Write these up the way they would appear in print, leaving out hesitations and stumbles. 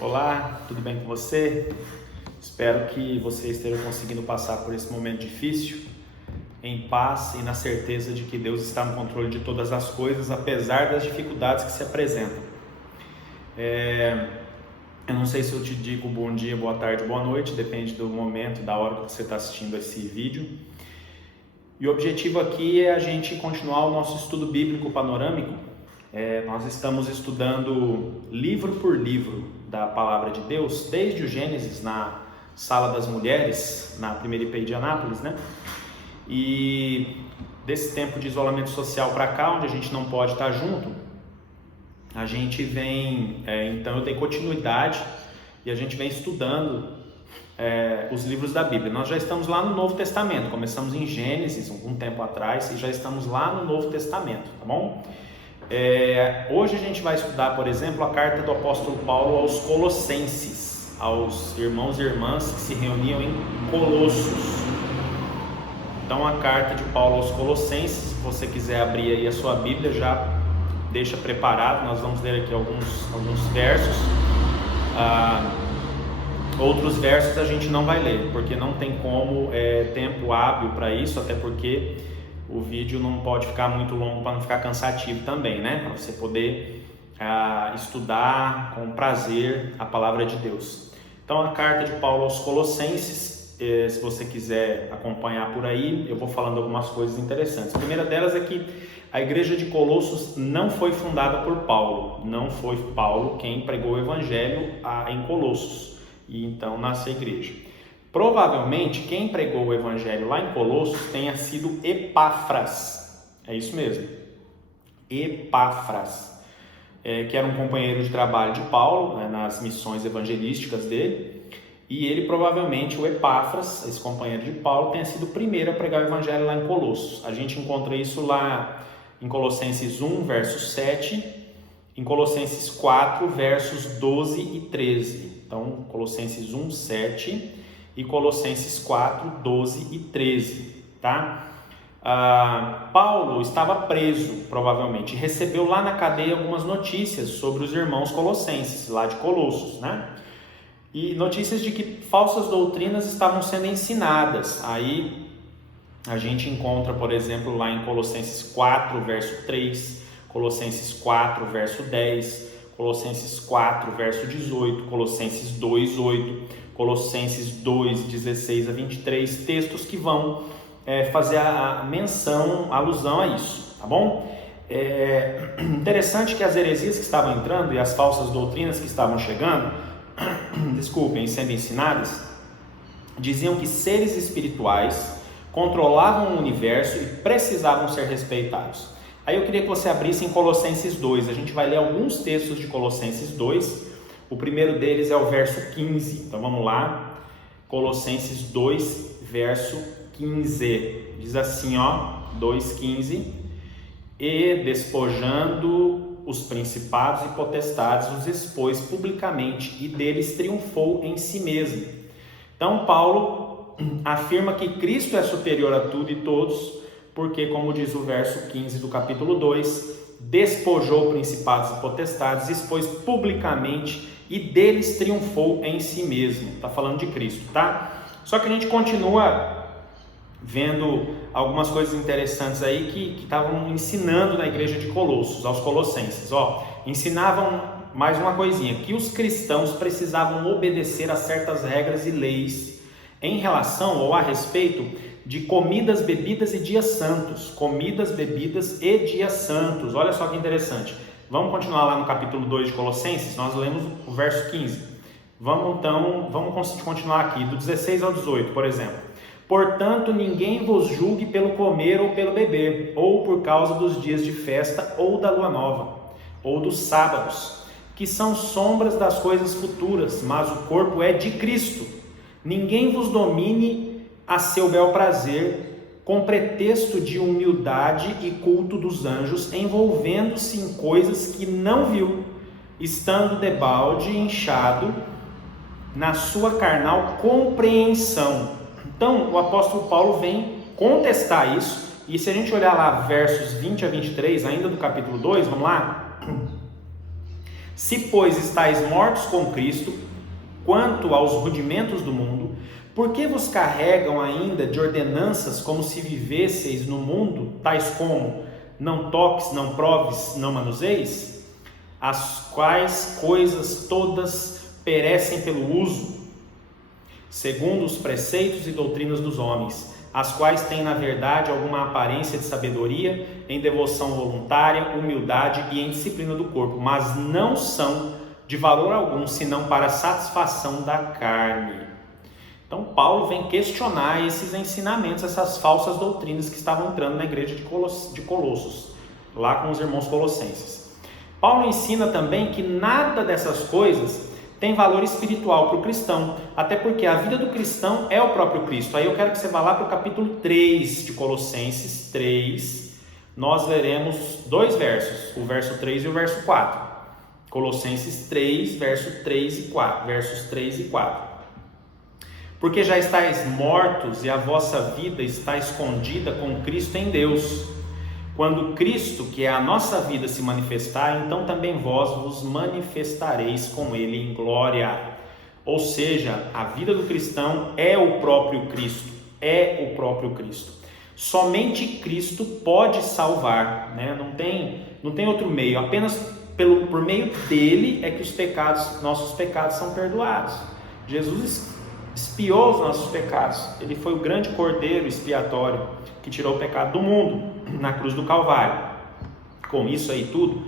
Olá, tudo bem com você? Espero que você esteja conseguindo passar por esse momento difícil em paz e na certeza de que Deus está no controle de todas as coisas, apesar das dificuldades que se apresentam. Eu não sei se eu te digo bom dia, boa tarde, boa noite, depende do momento, da hora que você está assistindo esse vídeo. E o objetivo aqui é a gente continuar o nosso estudo bíblico panorâmico. Nós estamos estudando livro por livro da Palavra de Deus, desde o Gênesis, na Sala das Mulheres, na primeira IPI de Anápolis, né? E desse tempo de isolamento social para cá, onde a gente não pode estar junto, a gente vem, então eu tenho continuidade e a gente vem estudando os livros da Bíblia. Nós já estamos lá no Novo Testamento, começamos em Gênesis, algum tempo atrás, e já estamos lá no Novo Testamento, tá bom? Hoje a gente vai estudar, por exemplo, a carta do apóstolo Paulo aos Colossenses, aos irmãos e irmãs que se reuniam em Colossos. Então a carta de Paulo aos Colossenses, se você quiser abrir aí a sua Bíblia, já deixa preparado, nós vamos ler aqui alguns versos. Outros versos a gente não vai ler, porque não tem como tempo hábil para isso, até porque o vídeo não pode ficar muito longo para não ficar cansativo também, né? Para você poder estudar com prazer a palavra de Deus. Então a carta de Paulo aos Colossenses, se você quiser acompanhar por aí, eu vou falando algumas coisas interessantes. A primeira delas é que a igreja de Colossos não foi fundada por Paulo, não foi Paulo quem pregou o evangelho em Colossos, e então nasce a igreja. Provavelmente quem pregou o evangelho lá em Colossos tenha sido Epáfras, é isso mesmo, Epáfras, que era um companheiro de trabalho de Paulo, nas missões evangelísticas dele, e ele provavelmente, o Epáfras, esse companheiro de Paulo, tenha sido o primeiro a pregar o evangelho lá em Colossos. A gente encontra isso lá em Colossenses 1, verso 7, em Colossenses 4, versos 12 e 13. Então, Colossenses 1, 7 e Colossenses 4, 12 e 13, tá? Paulo estava preso, provavelmente, e recebeu lá na cadeia algumas notícias sobre os irmãos colossenses, lá de Colossos, né? E notícias de que falsas doutrinas estavam sendo ensinadas. Aí a gente encontra, por exemplo, lá em Colossenses 4, verso 3, Colossenses 4, verso 10, Colossenses 4, verso 18, Colossenses 2, 8, Colossenses 2, 16 a 23, textos que vão fazer a menção, a alusão a isso, tá bom? Interessante que as heresias que estavam entrando e as falsas doutrinas que estavam chegando, sendo ensinadas, diziam que seres espirituais controlavam o universo e precisavam ser respeitados. Aí eu queria que você abrisse em Colossenses 2, a gente vai ler alguns textos de Colossenses 2, o primeiro deles é o verso 15, então vamos lá, Colossenses 2, verso 15, diz assim, 2,15, e despojando os principados e potestades, os expôs publicamente e deles triunfou em si mesmo. Então Paulo afirma que Cristo é superior a tudo e todos, porque, como diz o verso 15 do capítulo 2, despojou principados e potestades, expôs publicamente e deles triunfou em si mesmo. Está falando de Cristo, tá? Só que a gente continua vendo algumas coisas interessantes aí que estavam ensinando na igreja de Colossos, aos colossenses. Ensinavam mais uma coisinha, que os cristãos precisavam obedecer a certas regras e leis em relação ou a respeito de comidas, bebidas e dias santos. Comidas, bebidas e dias santos. Olha só que interessante. Vamos continuar lá no capítulo 2 de Colossenses, nós lemos o verso 15. Vamos continuar aqui, do 16 ao 18, por exemplo. Portanto, ninguém vos julgue pelo comer ou pelo beber, ou por causa dos dias de festa, ou da lua nova, ou dos sábados, que são sombras das coisas futuras, mas o corpo é de Cristo. Ninguém vos domine a seu bel prazer, com pretexto de humildade e culto dos anjos, envolvendo-se em coisas que não viu, estando debalde inchado na sua carnal compreensão. Então, o apóstolo Paulo vem contestar isso, e se a gente olhar lá versos 20 a 23, ainda do capítulo 2, vamos lá? Se, pois, estáis mortos com Cristo, quanto aos rudimentos do mundo, por que vos carregam ainda de ordenanças como se vivesseis no mundo, tais como não toques, não proves, não manuseis? As quais coisas todas perecem pelo uso, segundo os preceitos e doutrinas dos homens, as quais têm na verdade alguma aparência de sabedoria, em devoção voluntária, humildade e em disciplina do corpo, mas não são de valor algum, senão para a satisfação da carne. Então Paulo vem questionar esses ensinamentos, essas falsas doutrinas que estavam entrando na igreja de Colossos, lá com os irmãos colossenses. Paulo ensina também que nada dessas coisas tem valor espiritual para o cristão, até porque a vida do cristão é o próprio Cristo. Aí eu quero que você vá lá para o capítulo 3 de Colossenses 3, nós leremos 2 versos, o verso 3 e o verso 4. Colossenses 3, versos 3 e 4. Porque já estáis mortos e a vossa vida está escondida com Cristo em Deus. Quando Cristo, que é a nossa vida, se manifestar, então também vós vos manifestareis com Ele em glória. Ou seja, a vida do cristão é o próprio Cristo, Somente Cristo pode salvar, né? Não tem outro meio, apenas por meio dele é que nossos pecados são perdoados. Jesus expiou os nossos pecados, ele foi o grande cordeiro expiatório que tirou o pecado do mundo na cruz do Calvário. Com isso aí tudo,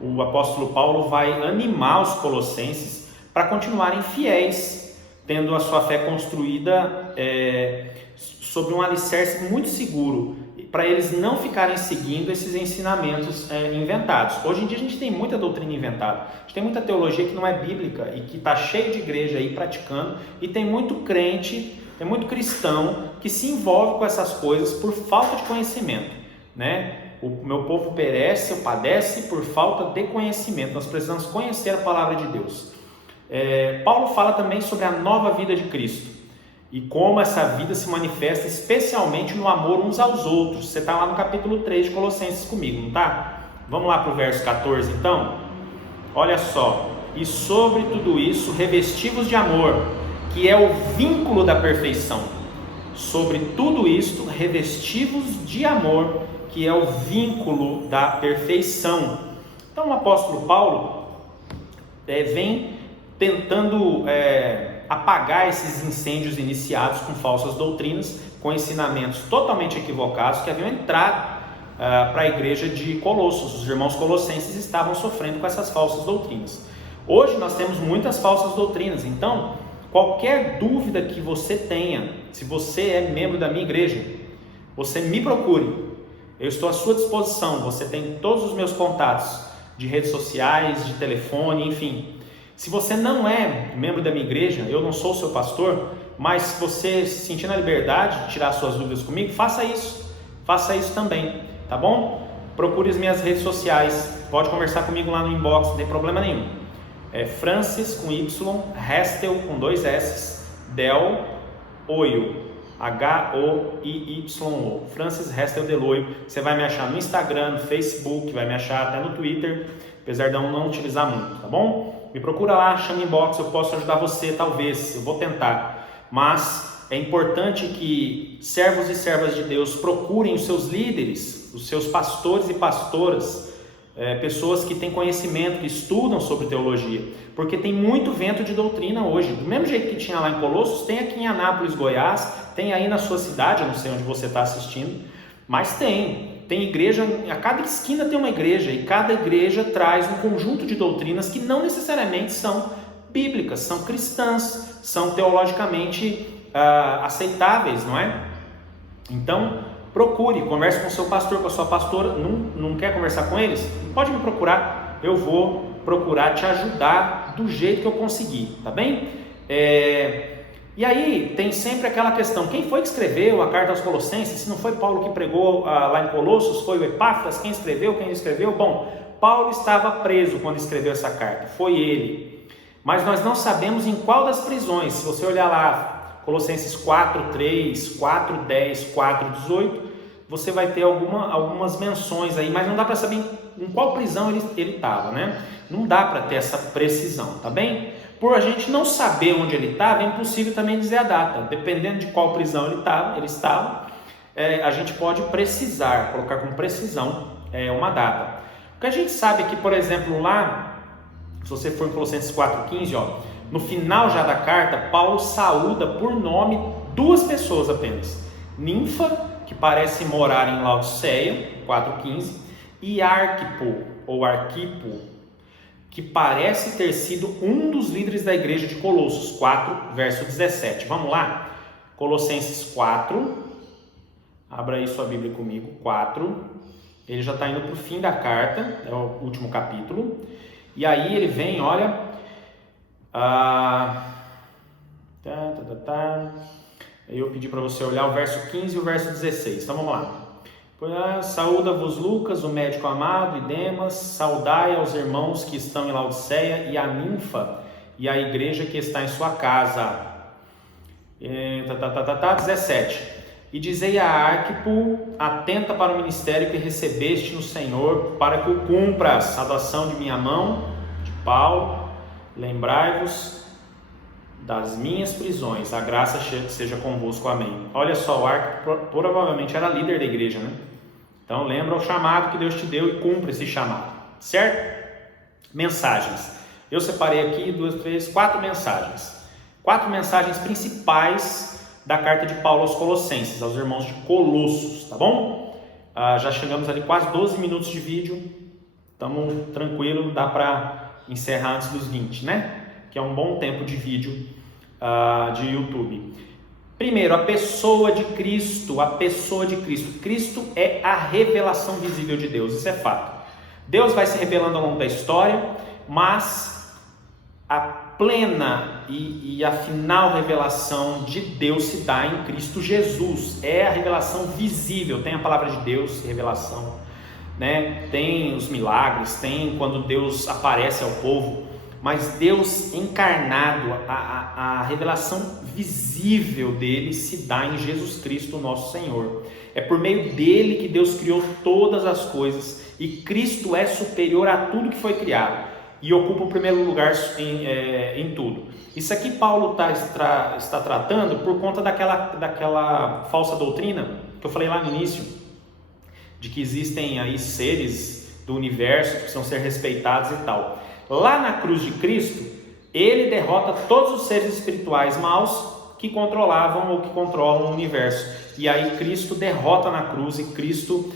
o apóstolo Paulo vai animar os colossenses para continuarem fiéis, tendo a sua fé construída sobre um alicerce muito seguro, para eles não ficarem seguindo esses ensinamentos inventados. Hoje em dia a gente tem muita doutrina inventada, a gente tem muita teologia que não é bíblica e que está cheio de igreja aí praticando, e tem muito crente, tem muito cristão que se envolve com essas coisas por falta de conhecimento, né? O meu povo perece ou padece por falta de conhecimento. Nós precisamos conhecer a palavra de Deus. Paulo fala também sobre a nova vida de Cristo e como essa vida se manifesta especialmente no amor uns aos outros. Você está lá no capítulo 3 de Colossenses comigo, não está? Vamos lá para o verso 14 então? Olha só: e sobre tudo isso revestivos de amor, que é o vínculo da perfeição. Sobre tudo isto revestivos de amor, que é o vínculo da perfeição. Então o apóstolo Paulo vem tentando apagar esses incêndios iniciados com falsas doutrinas, com ensinamentos totalmente equivocados que haviam entrado para a igreja de Colossos. Os irmãos colossenses estavam sofrendo com essas falsas doutrinas. Hoje nós temos muitas falsas doutrinas, então qualquer dúvida que você tenha, se você é membro da minha igreja, você me procure, eu estou à sua disposição. Você tem todos os meus contatos de redes sociais, de telefone, enfim. Se você não é membro da minha igreja, eu não sou seu pastor, mas se você se sentir na liberdade de tirar suas dúvidas comigo, faça isso também, tá bom? Procure as minhas redes sociais, pode conversar comigo lá no inbox, não tem problema nenhum. Francis com Y, Restel com 2 S, Del Oio, H-O-I-Y-O, Francis Restel Deloio. Você vai me achar no Instagram, no Facebook, vai me achar até no Twitter, apesar de eu não utilizar muito, tá bom? Me procura lá, chama inbox, eu posso ajudar você, talvez, eu vou tentar. Mas é importante que servos e servas de Deus procurem os seus líderes, os seus pastores e pastoras, pessoas que têm conhecimento, que estudam sobre teologia, porque tem muito vento de doutrina hoje. Do mesmo jeito que tinha lá em Colossos, tem aqui em Anápolis, Goiás, tem aí na sua cidade, eu não sei onde você está assistindo, mas tem igreja, a cada esquina tem uma igreja, e cada igreja traz um conjunto de doutrinas que não necessariamente são bíblicas, são cristãs, são teologicamente aceitáveis, não é? Então procure, converse com o seu pastor, com a sua pastora. Não quer conversar com eles? Pode me procurar, eu vou procurar te ajudar do jeito que eu conseguir, tá bem? E aí tem sempre aquela questão: quem foi que escreveu a carta aos Colossenses? Se não foi Paulo que pregou lá em Colossos, foi o Epáfras quem escreveu? Bom, Paulo estava preso quando escreveu essa carta, foi ele. Mas nós não sabemos em qual das prisões. Se você olhar lá, Colossenses 4:3, 4:10, 4:18, você vai ter algumas menções aí, mas não dá para saber em qual prisão ele estava, né? Não dá para ter essa precisão, tá bem? Por a gente não saber onde ele estava, é impossível também dizer a data. Dependendo de qual prisão ele estava, a gente pode precisar, colocar com precisão uma data. O que a gente sabe é que, por exemplo, lá, se você for em Colossenses 4,15, ó, no final já da carta, Paulo saúda por nome 2 pessoas apenas. Ninfa, que parece morar em Laodiceia, 4,15, e Arquipo, ou Arquipo, que parece ter sido um dos líderes da igreja de Colossos, 4, verso 17. Vamos lá? Colossenses 4, abra aí sua Bíblia comigo, 4, ele já está indo para o fim da carta, é o último capítulo, e aí ele vem, olha, eu pedi para você olhar o verso 15 e o verso 16, então vamos lá. Saúda-vos Lucas, o médico amado, e Demas, saudai aos irmãos que estão em Laodiceia, e a Ninfa, e a igreja que está em sua casa. 17. E dizei a Arquipo, atenta para o ministério que recebeste no Senhor, para que o cumpras. Saudação de minha mão, de Paulo, lembrai-vos das minhas prisões, a graça seja convosco, amém. Olha só, o Arquipo provavelmente era líder da igreja, né? Então lembra o chamado que Deus te deu e cumpre esse chamado, certo? Mensagens, eu separei aqui 4 mensagens, 4 mensagens principais da carta de Paulo aos Colossenses, aos irmãos de Colossos, tá bom? Já chegamos ali quase 12 minutos de vídeo, estamos tranquilo, dá para encerrar antes dos 20, né? Que é um bom tempo de vídeo de YouTube. Primeiro, a pessoa de Cristo, a pessoa de Cristo. Cristo é a revelação visível de Deus, isso é fato. Deus vai se revelando ao longo da história, mas a plena e a final revelação de Deus se dá em Cristo Jesus. É a revelação visível, tem a palavra de Deus, revelação, né? Tem os milagres, tem quando Deus aparece ao povo, mas Deus encarnado, a revelação visível dele se dá em Jesus Cristo, nosso Senhor. É por meio dele que Deus criou todas as coisas, e Cristo é superior a tudo que foi criado e ocupa o primeiro lugar em tudo. Isso aqui Paulo está tratando por conta daquela falsa doutrina que eu falei lá no início, de que existem aí seres do universo que precisam ser respeitados e tal. Lá na cruz de Cristo, ele derrota todos os seres espirituais maus que controlavam ou que controlam o universo. E aí Cristo derrota na cruz, e Cristo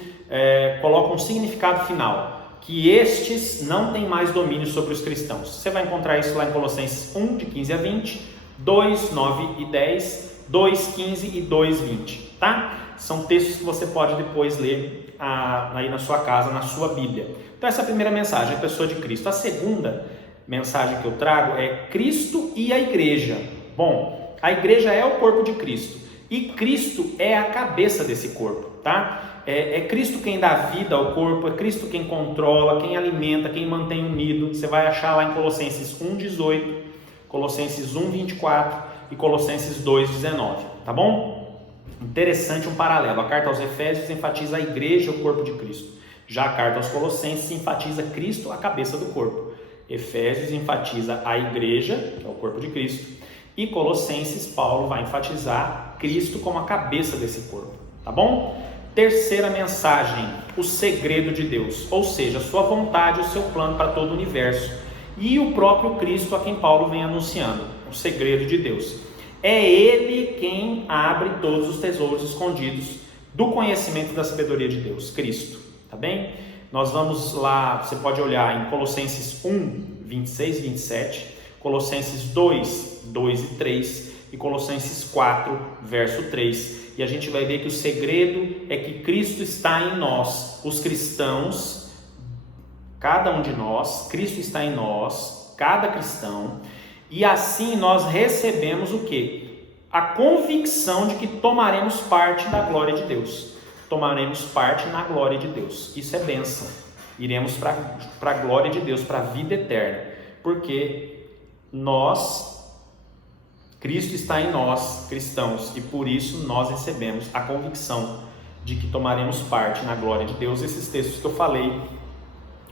coloca um significado final, que estes não têm mais domínio sobre os cristãos. Você vai encontrar isso lá em Colossenses 1, de 15 a 20, 2, 9 e 10, 2, 15 e 2, 20, tá? São textos que você pode depois ler aí na sua casa, na sua Bíblia. Então essa é a primeira mensagem, a pessoa de Cristo. A segunda mensagem que eu trago é Cristo e a igreja. Bom, a igreja é o corpo de Cristo, e Cristo é a cabeça desse corpo, tá? É Cristo quem dá vida ao corpo, é Cristo quem controla, quem alimenta, quem mantém unido. Você vai achar lá em Colossenses 1,18, Colossenses 1,24 e Colossenses 2,19, tá bom? Interessante um paralelo. A carta aos Efésios enfatiza a igreja, o corpo de Cristo. Já a carta aos Colossenses enfatiza Cristo, a cabeça do corpo. Efésios enfatiza a igreja, que é o corpo de Cristo. E Colossenses, Paulo vai enfatizar Cristo como a cabeça desse corpo, tá bom? Terceira mensagem, o segredo de Deus, ou seja, a sua vontade, o seu plano para todo o universo, e o próprio Cristo a quem Paulo vem anunciando, o segredo de Deus. É Ele quem abre todos os tesouros escondidos do conhecimento da sabedoria de Deus, Cristo, tá bem? Nós vamos lá, você pode olhar em Colossenses 1, 26 e 27, Colossenses 2, 2 e 3 e Colossenses 4, verso 3. E a gente vai ver que o segredo é que Cristo está em nós, os cristãos, cada um de nós, Cristo está em nós, cada cristão, e assim nós recebemos o quê? A convicção de que tomaremos parte da glória de Deus. Tomaremos parte na glória de Deus. Isso é bênção. Iremos para a glória de Deus, para a vida eterna, porque Cristo está em nós, cristãos, e por isso nós recebemos a convicção de que tomaremos parte na glória de Deus. Esses textos que eu falei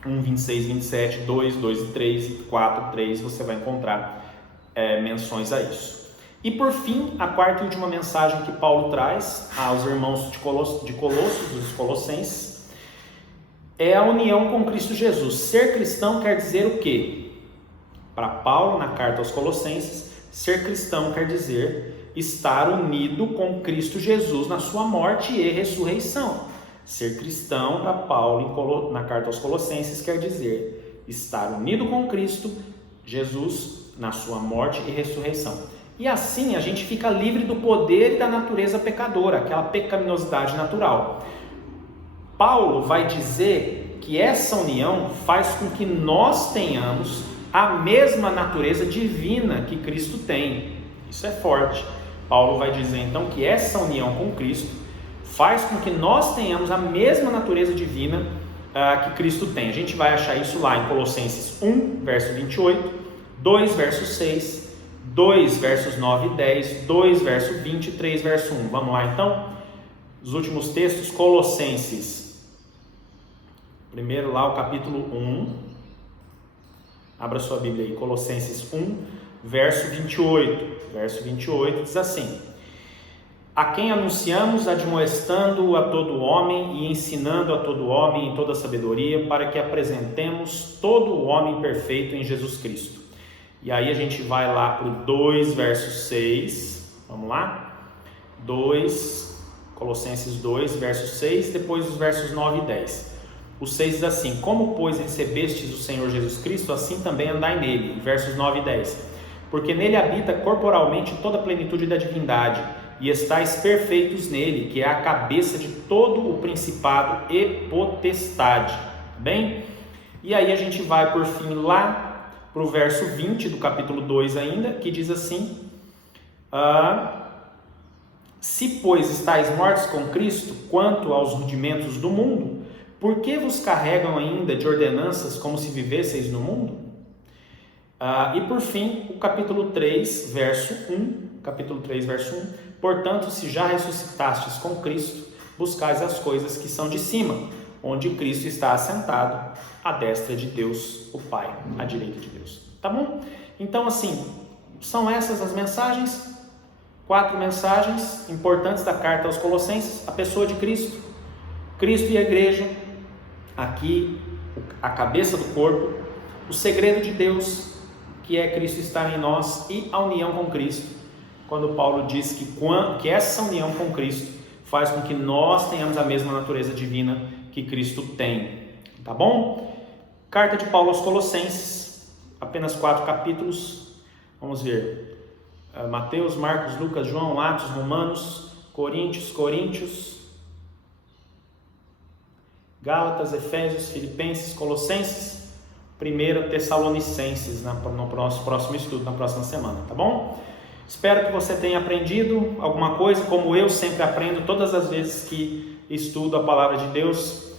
1, 26, 27, 2, 2 e 3, 4, 3, você vai encontrar menções a isso. E por fim, a quarta e última mensagem que Paulo traz aos irmãos de Colossos, dos Colossenses, é a união com Cristo Jesus. Ser cristão quer dizer o quê? Para Paulo, na carta aos Colossenses, ser cristão quer dizer estar unido com Cristo Jesus na sua morte e ressurreição. Ser cristão, para Paulo, na carta aos Colossenses, quer dizer estar unido com Cristo Jesus na sua morte e ressurreição. E assim a gente fica livre do poder e da natureza pecadora, aquela pecaminosidade natural. Paulo vai dizer que essa união faz com que nós tenhamos a mesma natureza divina que Cristo tem. Isso é forte. Paulo vai dizer então que essa união com Cristo faz com que nós tenhamos a mesma natureza divina que Cristo tem. A gente vai achar isso lá em Colossenses 1, verso 28, 2, verso 6, 2, versos 9 e 10, 2, verso 20 e 3, verso 1. Vamos lá então? Os últimos textos, Colossenses. Primeiro lá o capítulo 1. Abra sua Bíblia aí, Colossenses 1, verso 28. Verso 28 diz assim: a quem anunciamos, admoestando a todo homem e ensinando a todo homem em toda sabedoria, para que apresentemos todo o homem perfeito em Jesus Cristo. E aí a gente vai lá para o 2, verso 6, vamos lá? 2, Colossenses 2, verso 6, depois os versos 9 e 10. O 6 diz assim: como, pois, recebestes o Senhor Jesus Cristo, assim também andai nele. Versos 9 e 10. Porque nele habita corporalmente toda a plenitude da divindade, e estáis perfeitos nele, que é a cabeça de todo o principado e potestade. Bem? E aí a gente vai por fim lá para o verso 20 do capítulo 2 ainda, que diz assim: se, pois, estáis mortos com Cristo quanto aos rudimentos do mundo, por que vos carregam ainda de ordenanças como se vivesseis no mundo? E por fim, o capítulo 3, verso 1, portanto, se já ressuscitastes com Cristo, buscais as coisas que são de cima, onde Cristo está assentado à destra de Deus, o Pai, à direita de Deus. Tá bom? Então, assim, são essas as mensagens, 4 mensagens importantes da carta aos Colossenses: a pessoa de Cristo, Cristo e a igreja, aqui a cabeça do corpo, o segredo de Deus, que é Cristo estar em nós, e a união com Cristo, quando Paulo diz que essa união com Cristo faz com que nós tenhamos a mesma natureza divina que Cristo tem. Tá bom? Carta de Paulo aos Colossenses, apenas 4 capítulos. Vamos ver: Mateus, Marcos, Lucas, João, Atos, Romanos, Coríntios, Gálatas, Efésios, Filipenses, Colossenses, 1 Tessalonicenses, no próximo estudo, na próxima semana, tá bom? Espero que você tenha aprendido alguma coisa, como eu sempre aprendo todas as vezes que estudo a palavra de Deus.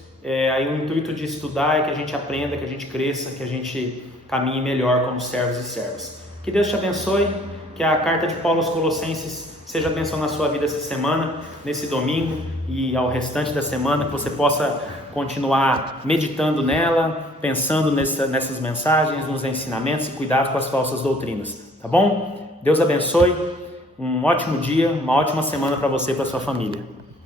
Aí o intuito de estudar é que a gente aprenda, que a gente cresça, que a gente caminhe melhor como servos e servas. Que Deus te abençoe, que a carta de Paulo aos Colossenses seja bênção na sua vida essa semana, nesse domingo e ao restante da semana, que você possa continuar meditando nela, pensando nessas mensagens, nos ensinamentos e cuidado com as falsas doutrinas, tá bom? Deus abençoe, um ótimo dia, uma ótima semana para você e para sua família.